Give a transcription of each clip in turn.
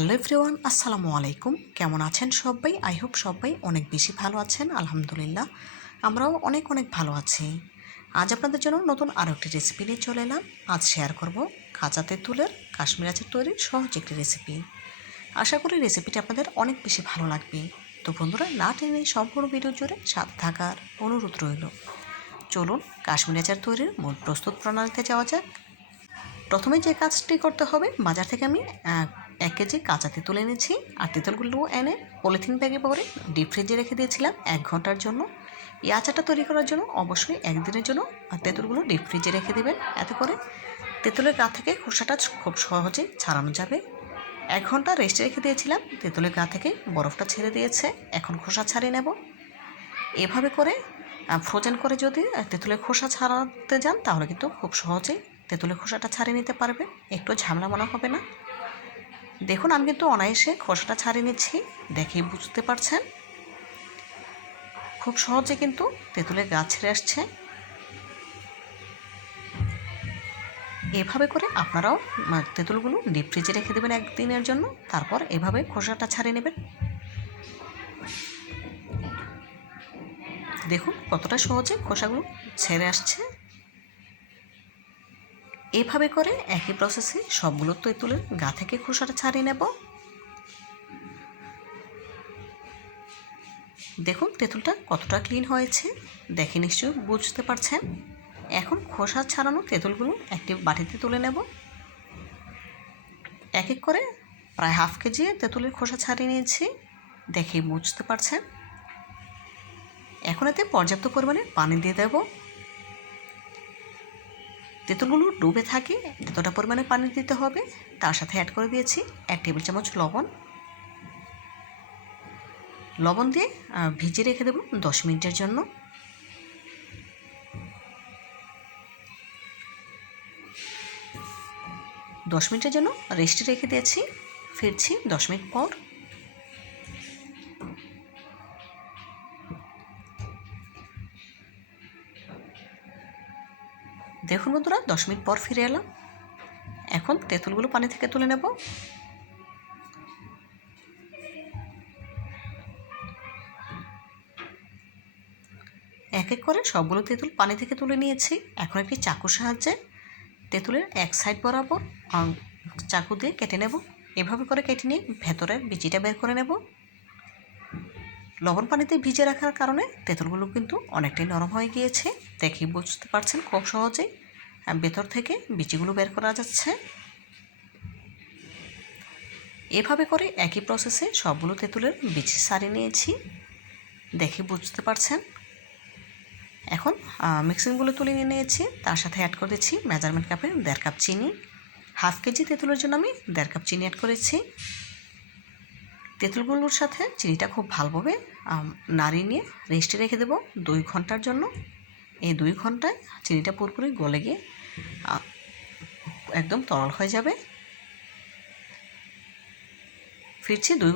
Hello everyone, আসসালামু আলাইকুম। কেমন আছেন সবাই? আই হোপ সবাই অনেক বেশি ভালো আছেন। আলহামদুলিল্লাহ আমরাও অনেক ভালো আছি। আজ আপনাদের জন্য নতুন আরও একটি রেসিপি নিয়ে চলে এলাম। আজ শেয়ার করব কাঁচা তেঁতুলের কাশ্মীরি আচার তৈরির সহজ একটি রেসিপি। আশা করি রেসিপিটি আপনাদের অনেক বেশি ভালো লাগবে। তো বন্ধুরা, না টেনে সম্পূর্ণ ভিডিও জুড়ে সাথে থাকার অনুরোধ রইল। চলুন কাশ্মীরি আচার তৈরির মূল প্রস্তুত প্রণালীতে যাওয়া যাক। প্রথমে যে কাজটি করতে হবে, বাজার থেকে আমি 1 কেজি কাঁচা তেঁতুল এনেছি। আর তেঁতুলগুলো এনে পলিথিন ব্যাগে ভরে ডিপ ফ্রিজে রেখে দিয়েছিলাম 1 ঘন্টার জন্য। এই আচারটা তৈরি করার জন্য অবশ্যই একদিনের জন্য তেঁতুলগুলো ডিপ ফ্রিজে রেখে দেবেন। এতে করে তেঁতুলের গা থেকে খোসাটা খুব সহজে ছাড়ানো যাবে। 1 ঘন্টা রেস্টে রেখে দিয়েছিলাম, তেঁতুলের গা থেকে বরফটা ছেড়ে দিয়েছে। এখন খোসা ছাড়িয়ে নেব। এভাবে করে ফ্রোজেন করে যদি তেঁতুলের খোসা ছাড়াতে যান, তাহলে কিন্তু খুব সহজেই তেঁতুলের খোসাটা ছাড়িয়ে নিতে পারবে, একটু ঝামেলা মনে হবে না। দেখুন, আমি কিন্তু অনায়াসে খোসাটা ছাড়িয়ে নিচ্ছি, দেখেই বুঝতে পারছেন। খুব সহজে কিন্তু তেঁতুলের গাছ ছেড়ে আসছে। এভাবে করে আপনারাও তেঁতুলগুলো ডিপ ফ্রিজে রেখে দেবেন একদিনের জন্য। তারপর এভাবে খোসাটা ছাড়িয়ে নেবেন। দেখুন কতটা সহজে খোসাগুলো ছেড়ে আসছে। এইভাবে করে একই প্রসেসে সবগুলো তেঁতুলের গা থেকে খোসাটা ছাড়িয়ে নেব। দেখুন তেঁতুলটা কতটা ক্লিন হয়েছে, দেখে নিশ্চয়ই বুঝতে পারছেন। এখন খোসা ছাড়ানো তেঁতুলগুলো একটি বাটিতে তুলে নেব। এক এক করে প্রায় হাফ কেজি তেঁতুলের খোসা ছাড়িয়ে নিয়েছি, দেখেই বুঝতে পারছেন। এখন এতে পর্যাপ্ত পরিমাণে পানি দিয়ে দেব। তেঁতুলগুলো ডুবে থাকে এতটা পরিমাণে পানি দিতে হবে। তার সাথে অ্যাড করে দিয়েছি 1 টেবিল চামচ লবণ দিয়ে ভিজিয়ে রেখে দেব 10 মিনিটের জন্য। 10 মিনিটের জন্য রেস্টে রেখে দিয়েছি। ফিরছি 10 মিনিট পর। দেখুন বন্ধুরা, 10 মিনিট পর ফিরে এলাম। এখন তেঁতুলগুলো পানি থেকে তুলে নেব। এক এক করে সবগুলো তেঁতুল পানি থেকে তুলে নিয়েছি। এখন একটি চাকুর সাহায্যে তেঁতুলের এক সাইড বরাবর চাকু দিয়ে কেটে নেব। এভাবে করে কেটে নিয়ে ভেতরের বিচিটা বের করে নেব। লবণ পানিতে ভিজে রাখার কারণে তেঁতুলগুলো কিন্তু অনেকটাই নরম হয়ে গিয়েছে, দেখেই বুঝতে পারছেন। খুব সহজেই ভেতর থেকে বিচিগুলো বের করা যাচ্ছে। এভাবে করে একই প্রসেসে সবগুলো তেঁতুলের বিচি ছাড়িয়ে নিয়েছি, দেখে বুঝতে পারছেন। এখন মিক্সিংগুলো তুলে নিয়েছি। তার সাথে অ্যাড করে দিচ্ছি মেজারমেন্ট কাপে 1.5 কাপ চিনি। হাফ কেজি তেঁতুলের জন্য আমি 1.5 কাপ চিনি অ্যাড করেছি। তেঁতুলগুলোর সাথে চিনিটা খুব ভালোভাবে নাড়িয়ে নিয়ে রেস্টে রেখে দেবো 2 ঘন্টার জন্য। এই 2 ঘন্টায় চিনিটা পুরোপুরি গলে গিয়ে একদম তরল হয়ে যাবে। ফিরছি 2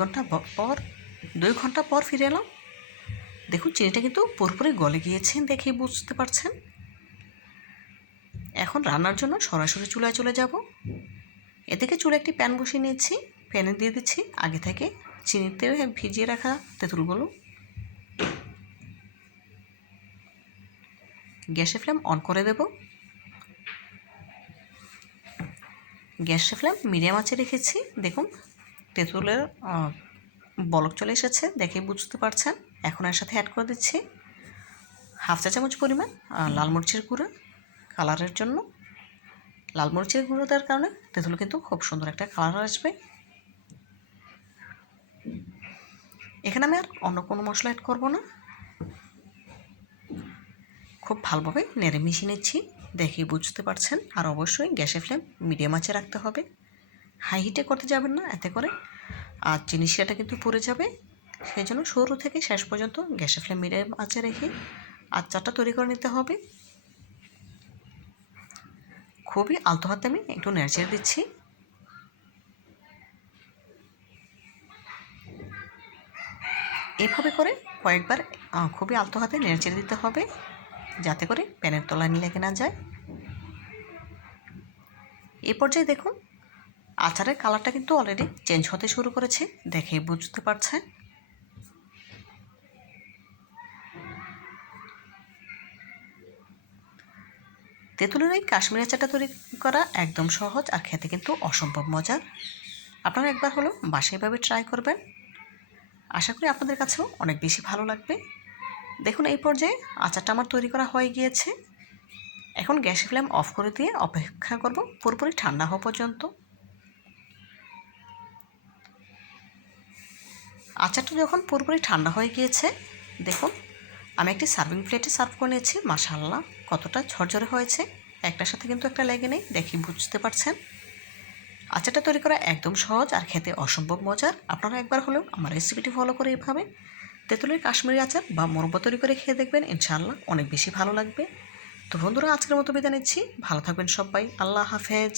ঘন্টা পর ফিরে এলাম। দেখুন চিনিটা কিন্তু পুরোপুরি গলে গিয়েছে, দেখেই বুঝতে পারছেন। এখন রান্নার জন্য সরাসরি চুলায় চলে যাব। এদিকে চুলায় একটি প্যান বসিয়ে নিয়েছি। প্যানে দিয়ে দিচ্ছি আগে থেকে চিনিতে ভিজিয়ে রাখা তেঁতুলগুলো। গ্যাসের ফ্লেম অন করে দেব। গ্যাসের ফ্লেম মিডিয়াম আঁচে রেখেছি। দেখুন তেঁতুলের বলক চলে এসেছে, দেখে বুঝতে পারছেন। এখন এর সাথে অ্যাড করে দিচ্ছি হাফ চা চামচ পরিমাণ লাল মরিচের গুঁড়ো কালারের জন্য। লাল মরিচের গুঁড়ো দেওয়ার কারণে তেঁতুল কিন্তু খুব সুন্দর একটা কালার আসবে। এখানে আমি আর অন্য কোনো মশলা অ্যাড করব না। খুব ভালোভাবে নেড়ে মিশিয়ে নিচ্ছি, দেখেই বুঝতে পারছেন। আর অবশ্যই গ্যাসের ফ্লেম মিডিয়াম আঁচে রাখতে হবে, হাই হিটে করতে যাবেন না, এতে করে আর জিনিসটা কিন্তু পুড়ে যাবে। সেই জন্য শুরু থেকে শেষ পর্যন্ত গ্যাসের ফ্লেম মিডিয়াম আঁচে রেখে আচারটা তৈরি করে নিতে হবে। খুবই আলতো হাতে আমি একটু নেড়ে দিচ্ছি। এভাবে করে কয়েকবার খুবই আলতো হাতে নেড়ে দিতে হবে, যাতে করে প্যানের তলায় লেগে না যায়। এই পর্যায়ে দেখুন আচারের কালারটা কিন্তু অলরেডি চেঞ্জ হতে শুরু করেছে, দেখে বুঝতে পারছেন। তেঁতুলের এই কাশ্মীরি আচারটা তৈরি করা একদম সহজ আর খেতে কিন্তু অসম্ভব মজার। আপনারা একবার হলেও বাসায় এভাবে ট্রাই করবেন। আশা করি আপনাদের কাছেও অনেক বেশি ভালো লাগবে। দেখুন এই পর্যায়ে আচারটা আমার তৈরি করা হয়ে গিয়েছে। এখন গ্যাসের ফ্লেম অফ করে দিয়ে অপেক্ষা করব পুরোপুরি ঠান্ডা হওয়া পর্যন্ত। আচারটা যখন পুরোপুরি ঠান্ডা হয়ে গিয়েছে, দেখুন আমি একটি সার্ভিং প্লেটে সার্ভ করে নিয়েছি। মাশাআল্লাহ কতটা ঝরঝরে হয়েছে, একটার সাথে কিন্তু একটা লেগে নেই, দেখি বুঝতে পারছেন। আচারটা তৈরি করা একদম সহজ আর খেতে অসম্ভব মজার। আপনারা একবার হলেও আমার রেসিপিটি ফলো করে এইভাবে তেঁতুলের কাশ্মীরি আচার বা মোরব্বা তৈরি করে খেয়ে দেখবেন, ইনশাআল্লাহ অনেক বেশি ভালো লাগবে। তো বন্ধুরা, আজকের মতো বিদায় নিচ্ছি। ভালো থাকবেন সবাই, আল্লাহ হাফেজ।